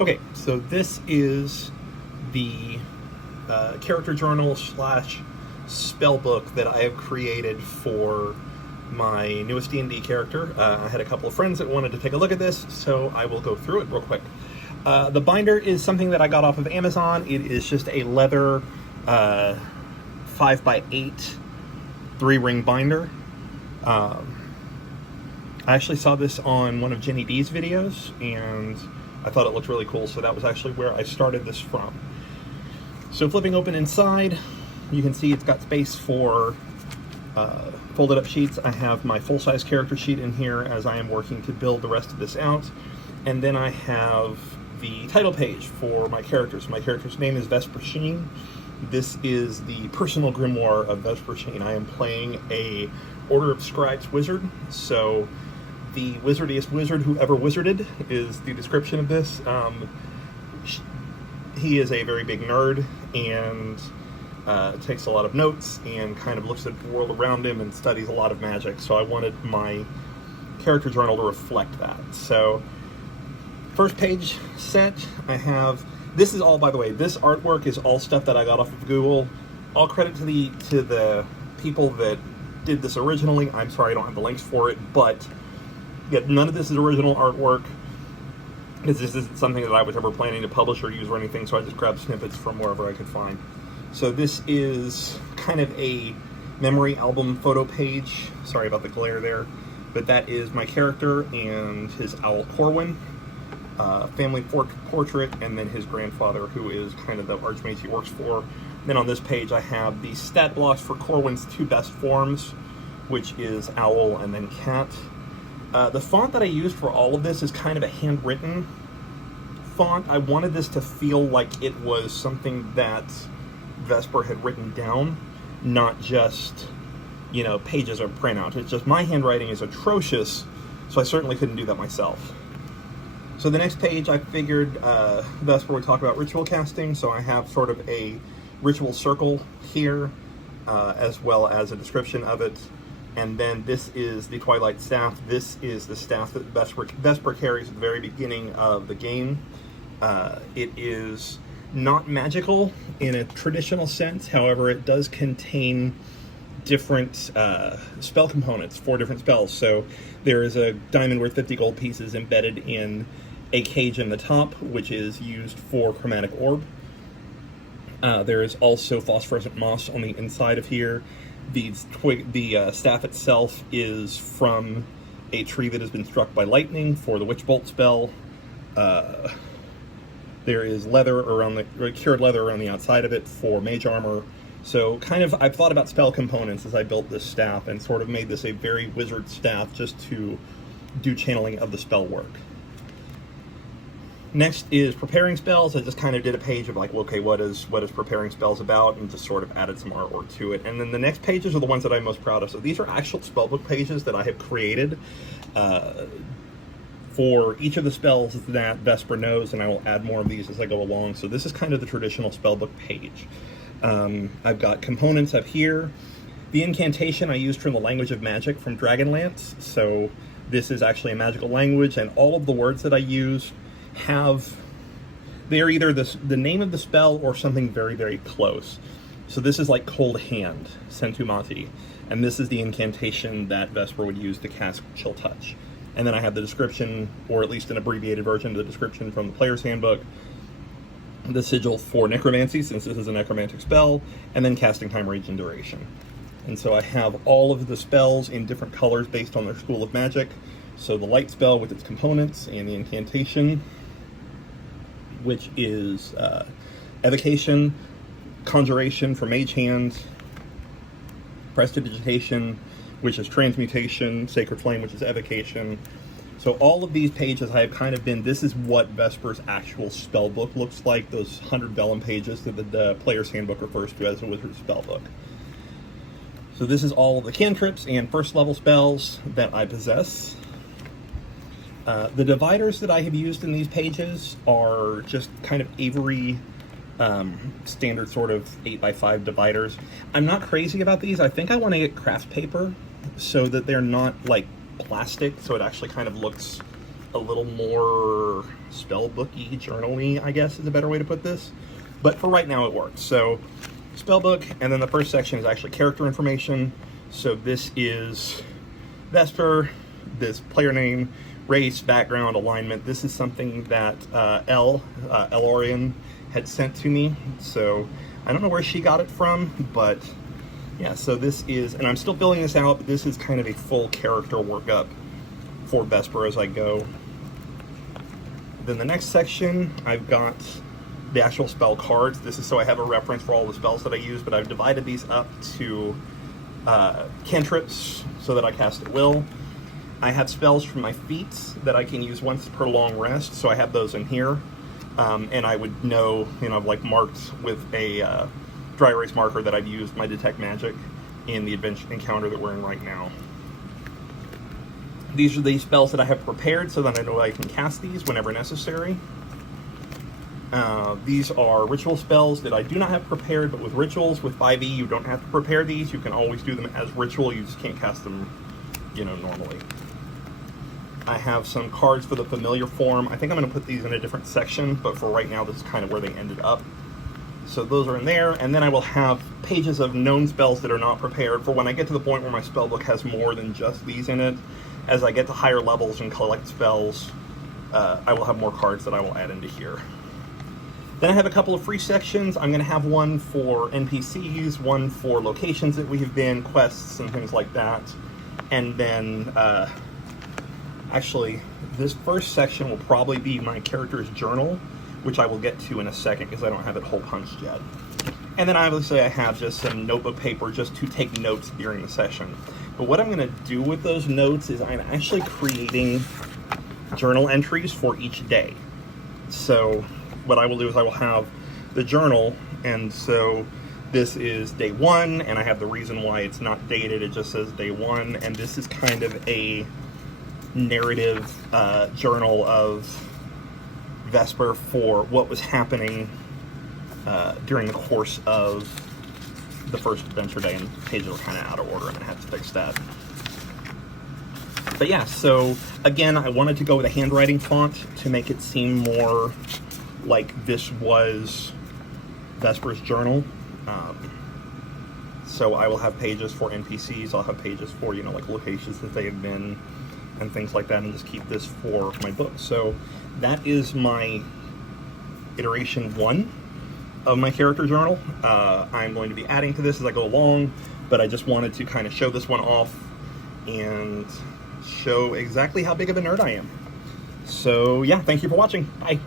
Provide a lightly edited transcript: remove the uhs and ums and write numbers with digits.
Okay, so this is the character journal slash spell book that I have created for my newest D&D character. I had a couple of friends that wanted to take a look at this, so I will go through it real quick. The binder is something that I got off of Amazon. It is just a leather 5x8 3-ring binder. I actually saw this on one of Jenny B's videos, and I thought it looked really cool, so that was actually where I started this from. So flipping open inside, you can see it's got space for folded up sheets. I have my full-size character sheet in here as I am working to build the rest of this out. And then I have the title page for my characters. My character's name is Vesper Sheen. This is the personal grimoire of Vesper Sheen. I am playing a Order of Scribes wizard, so the wizardiest wizard who ever wizarded is the description of this. He is a very big nerd and takes a lot of notes and kind of looks at the world around him and studies a lot of magic, so I wanted my character journal to reflect that. So first page set, I have, this is all, by the way, this artwork is all stuff that I got off of Google. All credit to the people that did this originally. I'm sorry I don't have the links for it, but yeah, none of this is original artwork, because this isn't something that I was ever planning to publish or use or anything, so I just grabbed snippets from wherever I could find. So this is kind of a memory album photo page. Sorry about the glare there, but that is my character and his owl Corwin, family portrait, and then his grandfather, who is kind of the archmage he works for. Then on this page I have the stat blocks for Corwin's two best forms, which is owl and then cat. The font that I used for all of this is kind of a handwritten font. I wanted this to feel like it was something that Vesper had written down, not just, you know, pages of printout. It's just my handwriting is atrocious, so I certainly couldn't do that myself. So the next page, I figured Vesper would talk about ritual casting, so I have sort of a ritual circle here, as well as a description of it. And then this is the Twilight Staff. This is the staff that Vesper carries at the very beginning of the game. It is not magical in a traditional sense, however, it does contain different spell components for different spells. So there is a diamond worth 50 gold pieces embedded in a cage in the top, which is used for chromatic orb. There is also phosphorescent moss on the inside of here. The staff itself is from a tree that has been struck by lightning for the Witch Bolt spell. There is leather cured leather around the outside of it for mage armor. So kind of, I've thought about spell components as I built this staff and sort of made this a very wizard staff just to do channeling of the spell work. Next is preparing spells. I just kind of did a page of like, okay, what is preparing spells about, and just sort of added some artwork to it. And then the next pages are the ones that I'm most proud of. So these are actual spellbook pages that I have created for each of the spells that Vesper knows, and I will add more of these as I go along. So this is kind of the traditional spellbook page. I've got components up here. The incantation I used from the language of magic from Dragonlance. So this is actually a magical language, and all of the words that I use they're either the name of the spell or something very, very close. So this is like Cold Hand, Sentumati, and this is the incantation that Vesper would use to cast Chill Touch. And then I have the description, or at least an abbreviated version of the description from the player's handbook, the sigil for necromancy, since this is a necromantic spell, and then casting time, range, and duration. And so I have all of the spells in different colors based on their school of magic. So the light spell with its components, and the incantation, which is evocation, conjuration for mage hand, prestidigitation, which is transmutation, sacred flame, which is evocation. So all of these pages I have kind of been, this is what Vesper's actual spell book looks like, those 100 vellum pages that the player's handbook refers to as a wizard's spell book. So this is all of the cantrips and first level spells that I possess. The dividers that I have used in these pages are just kind of Avery standard sort of 8x5 dividers. I'm not crazy about these. I think I want to get craft paper so that they're not like plastic, so it actually kind of looks a little more spell booky, journal-y, I guess is a better way to put this. But for right now, it works. So, spell book, and then the first section is actually character information. So this is Vesper, this player name, race, background, alignment. This is something that Elorian had sent to me. So I don't know where she got it from, but yeah, so this is, and I'm still filling this out, but this is kind of a full character workup for Vesper as I go. Then the next section, I've got the actual spell cards. This is so I have a reference for all the spells that I use, but I've divided these up to cantrips so that I cast at will. I have spells from my feats that I can use once per long rest, so I have those in here. And I would know, like marked with a dry erase marker that I've used my detect magic in the adventure encounter that we're in right now. These are the spells that I have prepared so that I know I can cast these whenever necessary. These are ritual spells that I do not have prepared, but with rituals, with 5e, you don't have to prepare these. You can always do them as ritual, you just can't cast them, normally. I have some cards for the familiar form. I think I'm going to put these in a different section, but for right now, this is kind of where they ended up. So those are in there, and then I will have pages of known spells that are not prepared for when I get to the point where my spellbook has more than just these in it. As I get to higher levels and collect spells, I will have more cards that I will add into here. Then I have a couple of free sections. I'm going to have one for NPCs, one for locations that we have been, quests and things like that. And then, actually, this first section will probably be my character's journal, which I will get to in a second because I don't have it hole punched yet. And then obviously I have just some notebook paper just to take notes during the session. But what I'm going to do with those notes is I'm actually creating journal entries for each day. So what I will do is I will have the journal, and so this is day 1, and I have the reason why it's not dated, it just says day 1, and this is kind of a narrative journal of Vesper for what was happening during the course of the first adventure day, and pages were kind of out of order and I had to fix that. But yeah, so again, I wanted to go with a handwriting font to make it seem more like this was Vesper's journal. So I will have pages for NPCs, I'll have pages for, like locations that they have been and things like that, and just keep this for my book. So that is my iteration 1 of my character journal. I'm going to be adding to this as I go along, but I just wanted to kind of show this one off and show exactly how big of a nerd I am. So yeah, thank you for watching. Bye.